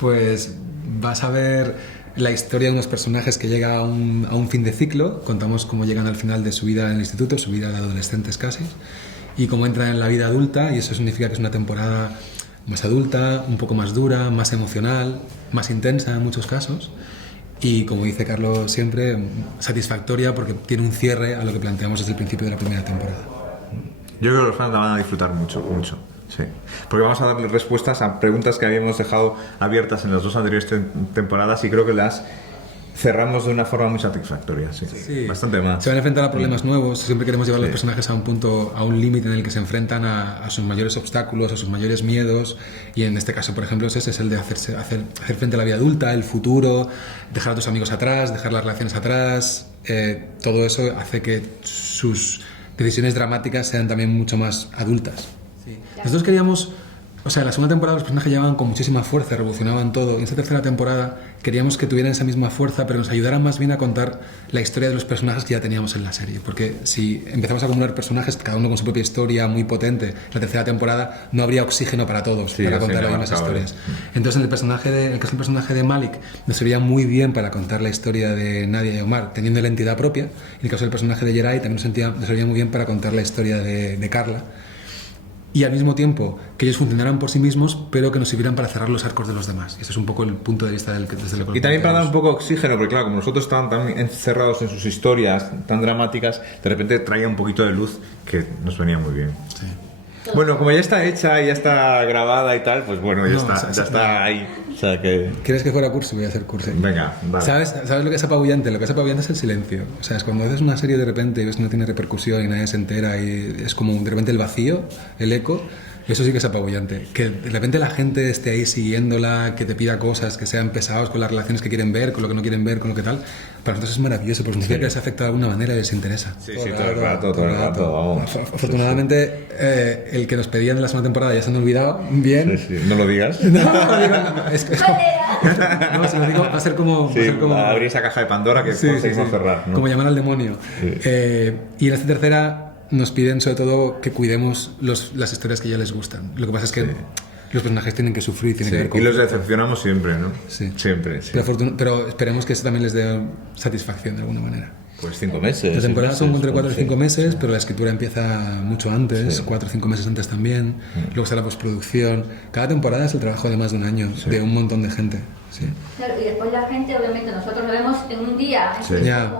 Pues vas a ver la historia de unos personajes que llegan a un fin de ciclo. Contamos cómo llegan al final de su vida en el instituto, su vida de adolescentes casi, y cómo entran en la vida adulta, y eso significa que es una temporada más adulta, un poco más dura, más emocional, más intensa en muchos casos, y como dice Carlos siempre, satisfactoria porque tiene un cierre a lo que planteamos desde el principio de la primera temporada. Yo creo que los fans la van a disfrutar mucho, mucho. Sí, porque vamos a darle respuestas a preguntas que habíamos dejado abiertas en las dos anteriores temporadas, y creo que las cerramos de una forma muy satisfactoria. Sí. Bastante más. Se van a enfrentar a problemas nuevos. Siempre queremos llevar a los personajes a un punto, a un límite en el que se enfrentan a sus mayores obstáculos, a sus mayores miedos, y en este caso, por ejemplo, ese es el de hacer frente a la vida adulta, el futuro, dejar a tus amigos atrás, dejar las relaciones atrás. Todo eso hace que sus decisiones dramáticas sean también mucho más adultas. Sí. Nosotros queríamos, o sea, en la segunda temporada los personajes llegaban con muchísima fuerza, revolucionaban todo, y en esta tercera temporada queríamos que tuvieran esa misma fuerza, pero nos ayudaran más bien a contar la historia de los personajes que ya teníamos en la serie, porque si empezamos a acumular personajes, cada uno con su propia historia muy potente, en la tercera temporada no habría oxígeno para todos, para contar las mismas historias. Entonces el caso del personaje de Malik nos serviría muy bien para contar la historia de Nadia y Omar, teniendo la entidad propia, y en el caso del personaje de Yeray también nos serviría muy bien para contar la historia de Carla, y al mismo tiempo que ellos funcionaran por sí mismos, pero que nos sirvieran para cerrar los arcos de los demás. Y ese es un poco el punto de vista desde el que... Y también para dar un poco de oxígeno, porque claro, como nosotros estaban tan encerrados en sus historias tan dramáticas, de repente traía un poquito de luz que nos venía muy bien. Sí. Bueno, como ya está hecha y ya está grabada y tal, pues bueno, ya está ahí. O sea que... ¿Quieres que fuera cursi? Voy a hacer cursi. Venga, vale. ¿Sabes lo que es apabullante? Lo que es apabullante es el silencio. O sea, es cuando haces una serie de repente y ves que no tiene repercusión y nadie se entera y es como de repente el vacío, el eco. Eso sí que es apabullante. Que de repente la gente esté ahí siguiéndola, que te pida cosas, que sean pesados con las relaciones que quieren ver, con lo que no quieren ver, con lo que tal. Para nosotros es maravilloso, porque significa que les afecta de alguna manera y les interesa. Sí, todo el rato, vamos. Afortunadamente, el que nos pedían en la segunda temporada ya se han olvidado bien. Sí. No lo digas. No, si lo digo, va a ser como... abrir esa caja de Pandora que conseguimos cerrar, ¿no? Como llamar al demonio. Sí. Y en esta tercera nos piden sobre todo que cuidemos las historias que ya les gustan. Lo que pasa es que los personajes tienen que sufrir, tienen que ver con... Y los decepcionamos siempre, ¿no? Sí. Siempre. Pero esperemos que eso también les dé satisfacción de alguna manera. Pues 5 meses. Las temporadas son entre 4 y 5 meses, pero la escritura empieza mucho antes, 4 o 5 meses antes también. Luego está la postproducción. Cada temporada es el trabajo de más de un año, de un montón de gente. Sí. Claro, y después la gente, obviamente, nosotros lo vemos en un día.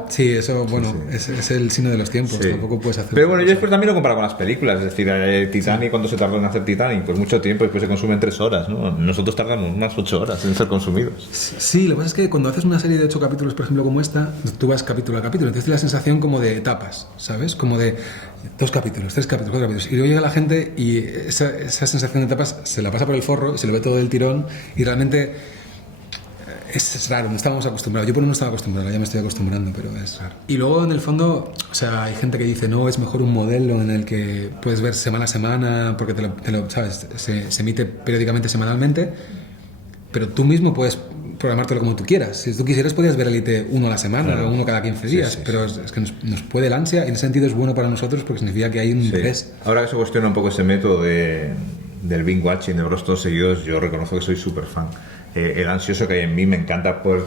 Eso, bueno, es el signo de los tiempos, tampoco puedes hacer... Pero bueno, yo después también lo comparo con las películas, es decir, Titanic, ¿cuánto se tardó en hacer Titanic? Pues mucho tiempo, y después se consume en 3 horas, ¿no? Nosotros tardamos unas 8 horas en ser consumidos. Sí, lo que pasa es que cuando haces una serie de 8 capítulos, por ejemplo, como esta, tú vas capítulo a capítulo, entonces tienes la sensación como de etapas, ¿sabes? Como de 2 capítulos, 3 capítulos, 4 capítulos, y luego llega la gente y esa sensación de etapas se la pasa por el forro y se lo ve todo del tirón, y realmente... Es raro, no estábamos acostumbrados. Yo por no estaba acostumbrado, ya me estoy acostumbrando, pero es raro. Y luego, en el fondo, o sea, hay gente que dice, no, es mejor un modelo en el que puedes ver semana a semana, porque te lo ¿sabes? Se emite periódicamente, semanalmente, pero tú mismo puedes programártelo como tú quieras. Si tú quisieras, podrías ver Elite uno a la semana, o uno cada 15 días, pero es que nos puede el ansia, y en ese sentido es bueno para nosotros porque significa que hay un interés. Ahora que se cuestiona un poco ese método del binge watching, de veros todos seguidos, yo reconozco que soy súper fan. El ansioso que hay en mí, me encanta poder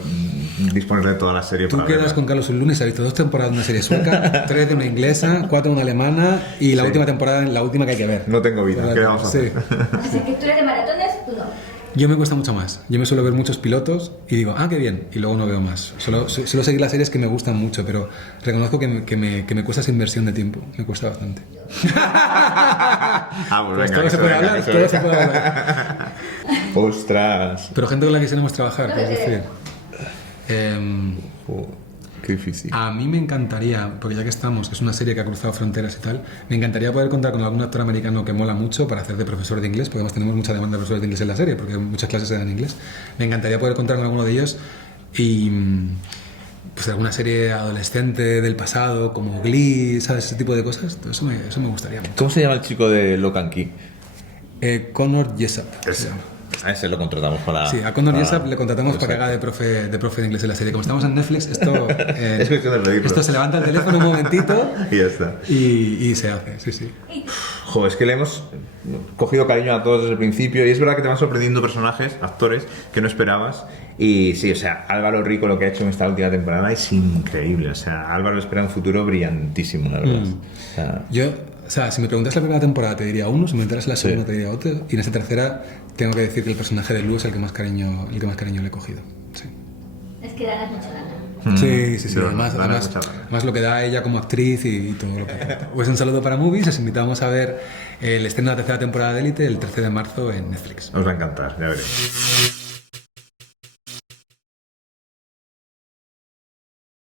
disponer de toda la serie. Tú quedas con Carlos un lunes, has visto 2 temporadas de una serie sueca, 3 de una inglesa, 4 de una alemana y la última temporada, la última que hay que ver. No tengo vida, ¿qué vamos a hacer? Así que tú eres de maratones, tú no. Yo me cuesta mucho más. Yo me suelo ver muchos pilotos y digo, qué bien, y luego no veo más. Suelo seguir las series que me gustan mucho, pero reconozco que me cuesta esa inversión de tiempo. Me cuesta bastante. Pues todo se puede hablar, ¡Ostras! Pero gente con la que quisiéramos trabajar, es decir... Qué difícil. A mí me encantaría, porque ya que estamos, que es una serie que ha cruzado fronteras y tal, me encantaría poder contar con algún actor americano que mola mucho para hacer de profesor de inglés, porque además tenemos mucha demanda de profesores de inglés en la serie, porque muchas clases se dan en inglés. Me encantaría poder contar con alguno de ellos y pues alguna serie adolescente del pasado, como Glee, ¿sabes? Ese tipo de cosas. Eso me gustaría mucho. ¿Cómo se llama el chico de Lock and Key? Connor Jessup. A ese lo contratamos para... Sí, a Connor Jessup le contratamos para que haga de profe de inglés en la serie. Como estamos en Netflix, esto es cuestión de reírlo. Esto se levanta el teléfono un momentito y ya está. Y se hace, sí. Jo, es que le hemos cogido cariño a todos desde el principio y es verdad que te van sorprendiendo personajes, actores que no esperabas. Y sí, o sea, Álvaro Rico lo que ha hecho en esta última temporada es increíble. O sea, Álvaro espera un futuro brillantísimo, la verdad. O sea, Yo, o sea, si me preguntas la primera temporada te diría uno, si me preguntas la segunda te diría otro, y en esta tercera tengo que decir que el personaje de Lu es el que más cariño le he cogido. Sí. Es que ganas mucho lana. Sí. pero Además, vale además, mucha pena. además lo que da a ella como actriz y todo lo que aporta. Pues un saludo para Movies, os invitamos a ver el estreno de la tercera temporada de Élite el 13 de marzo en Netflix. os va a encantar, ya veréis.